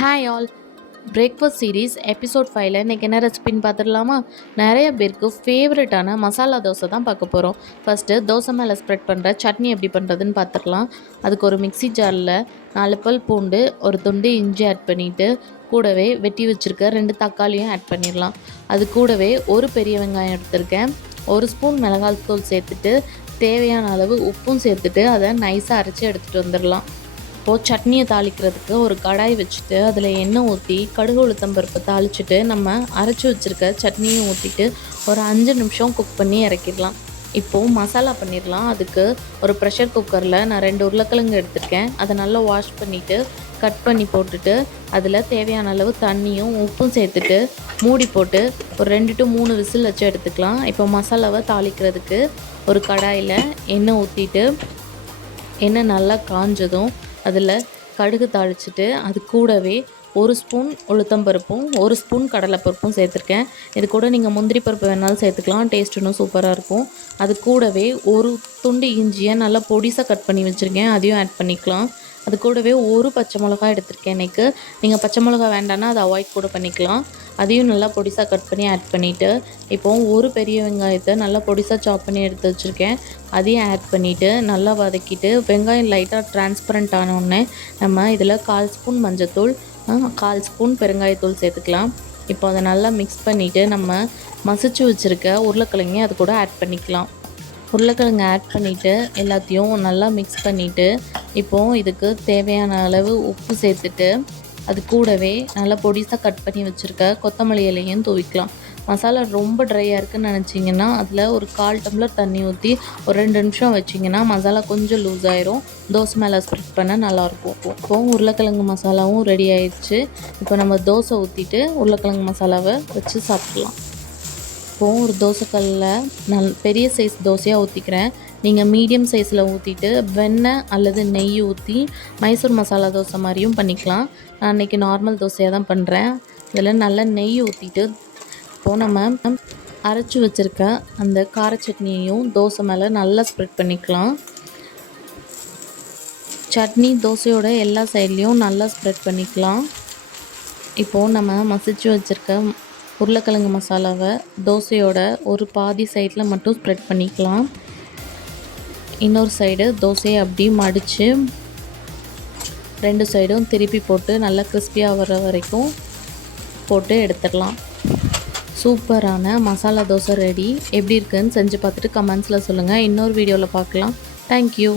Hi all. Breakfast series episode 5ல் இன்றைக்கி என்ன ரெசிபின்னு பார்த்துடலாமா? நிறைய பேருக்கு ஃபேவரட்டான மசாலா தோசை தான் பார்க்க போகிறோம். ஃபஸ்ட்டு தோசை மேலே ஸ்ப்ரெட் பண்ணுற சட்னி எப்படி பண்ணுறதுன்னு பார்த்துடலாம். அதுக்கு ஒரு மிக்ஸி ஜாரில் 4 பல் பூண்டு, ஒரு துண்டு இஞ்சி ஆட் பண்ணிவிட்டு கூடவே வெட்டி வச்சுருக்க 2 தக்காளியும் ஆட் பண்ணிடலாம். அது கூடவே ஒரு பெரிய வெங்காயம் எடுத்திருக்கேன். 1 ஸ்பூன் மிளகாய் தூள் சேர்த்துட்டு தேவையான அளவு உப்பும் சேர்த்துட்டு அதை நைஸாக அரைச்சி எடுத்துகிட்டு வந்துடலாம். இப்போது சட்னியை தாளிக்கிறதுக்கு ஒரு கடாய் வச்சுட்டு அதில் எண்ணெய் ஊற்றி கடுகு உளுத்தம்பருப்பை தாளிச்சிட்டு நம்ம அரைச்சி வச்சுருக்க சட்னியும் ஊற்றிட்டு ஒரு 5 நிமிஷம் குக் பண்ணி இறக்கிடலாம். இப்போது மசாலா பண்ணிடலாம். அதுக்கு ஒரு ப்ரெஷர் குக்கரில் நான் 2 உருளைக்கிழங்கு எடுத்திருக்கேன். அதை நல்லா வாஷ் பண்ணிவிட்டு கட் பண்ணி போட்டுட்டு அதில் தேவையான அளவு தண்ணியும் உப்பும் சேர்த்துட்டு மூடி போட்டு ஒரு 2 to 3 விசில் வச்சு எடுத்துக்கலாம். இப்போ மசாலாவை தாளிக்கிறதுக்கு ஒரு கடாயில் எண்ணெய் ஊற்றிட்டு எண்ணெய் நல்லா காஞ்சதும் அதில் கடுகு தாளிச்சிட்டு அது கூடவே 1 ஸ்பூன் உளுத்தம்பருப்பும் 1 ஸ்பூன் கடலைப்பருப்பும் சேர்த்துருக்கேன். இது கூட நீங்கள் முந்திரி பருப்பு வேணாலும் சேர்த்துக்கலாம், டேஸ்ட் இன்னும் சூப்பராக இருக்கும். அது கூடவே ஒரு துண்டு இஞ்சியை நல்லா பொடிசாக கட் பண்ணி வச்சுருக்கேன், அதையும் ஆட் பண்ணிக்கலாம். அது கூடவே ஒரு பச்சை மிளகாய் எடுத்திருக்கேன். எனக்கு நீங்கள் பச்சை மிளகா வேண்டான்னா அதை அவாய்ட் கூட பண்ணிக்கலாம். அதையும் நல்லா பொடிசாக கட் பண்ணி ஆட் பண்ணிவிட்டு இப்போது ஒரு பெரிய வெங்காயத்தை நல்லா பொடிசாக சாப் பண்ணி எடுத்து வச்சுருக்கேன், அதையும் ஆட் பண்ணிவிட்டு நல்லா வதக்கிட்டு வெங்காயம் லைட்டாக டிரான்ஸ்பரண்ட் ஆனோடனே நம்ம இதில் 1/4 ஸ்பூன் மஞ்சத்தூள், 1/4 ஸ்பூன் பெருங்காயத்தூள் சேர்த்துக்கலாம். இப்போ அதை நல்லா மிக்ஸ் பண்ணிவிட்டு நம்ம மசிச்சு வச்சுருக்க உருளைக்கிழங்கையும் அது கூட ஆட் பண்ணிக்கலாம். உருளைக்கிழங்கு ஆட் பண்ணிவிட்டு எல்லாத்தையும் நல்லா மிக்ஸ் பண்ணிவிட்டு இப்போது இதுக்கு தேவையான அளவு உப்பு சேர்த்துட்டு அது கூடவே நல்லா பொடிசாக கட் பண்ணி வச்சுருக்க கொத்தமல்லி இலையும் தூவிக்கலாம். மசாலா ரொம்ப ட்ரையாக இருக்குதுன்னு நினச்சிங்கன்னா அதில் ஒரு 1/4 டம்ளர் தண்ணி ஊற்றி ஒரு 2 நிமிஷம் வச்சிங்கன்னா மசாலா கொஞ்சம் லூஸ் ஆயிரும், தோசை மேலே ஸ்ப்ரெட் பண்ண நல்லாயிருக்கும். இப்போது உருளைக்கிழங்கு மசாலாவும் ரெடி ஆயிடுச்சு. இப்போ நம்ம தோசை ஊற்றிட்டு உருளைக்கிழங்கு மசாலாவை வச்சு சாப்பிட்லாம். இப்போது ஒரு தோசைக்கல்லில் பெரிய சைஸ் தோசையாக ஊற்றிக்கிறேன். நீங்கள் மீடியம் சைஸில் ஊற்றிட்டு வெண்ணெய் அல்லது நெய் ஊற்றி மைசூர் மசாலா தோசை மாதிரியும் பண்ணிக்கலாம். நான் இன்றைக்கி நார்மல் தோசையாக தான் பண்ணுறேன். இதில் நல்லா நெய் ஊற்றிட்டு இப்போது நம்ம அரைச்சி வச்சுருக்க அந்த கார சட்னியையும் தோசை மேலே நல்லா ஸ்ப்ரெட் பண்ணிக்கலாம். சட்னி தோசையோட எல்லா சைட்லேயும் நல்லா ஸ்ப்ரெட் பண்ணிக்கலாம். இப்போது நம்ம மசிச்சு வச்சுருக்க உருளைக்கிழங்கு மசாலாவை தோசையோட ஒரு பாதி சைடில் மட்டும் ஸ்ப்ரெட் பண்ணிக்கலாம். இன்னொரு சைடு தோசையை அப்படி மடித்து 2 சைடும் திருப்பி போட்டு நல்லா கிறிஸ்பியாக வர வரைக்கும் போட்டு எடுத்துடலாம். சூப்பரான மசாலா தோசை ரெடி. எப்படி இருக்குதுன்னு செஞ்சு பார்த்துட்டு கமெண்ட்ஸில் சொல்லுங்கள். இன்னொரு வீடியோவில் பார்க்கலாம். தேங்க்யூ.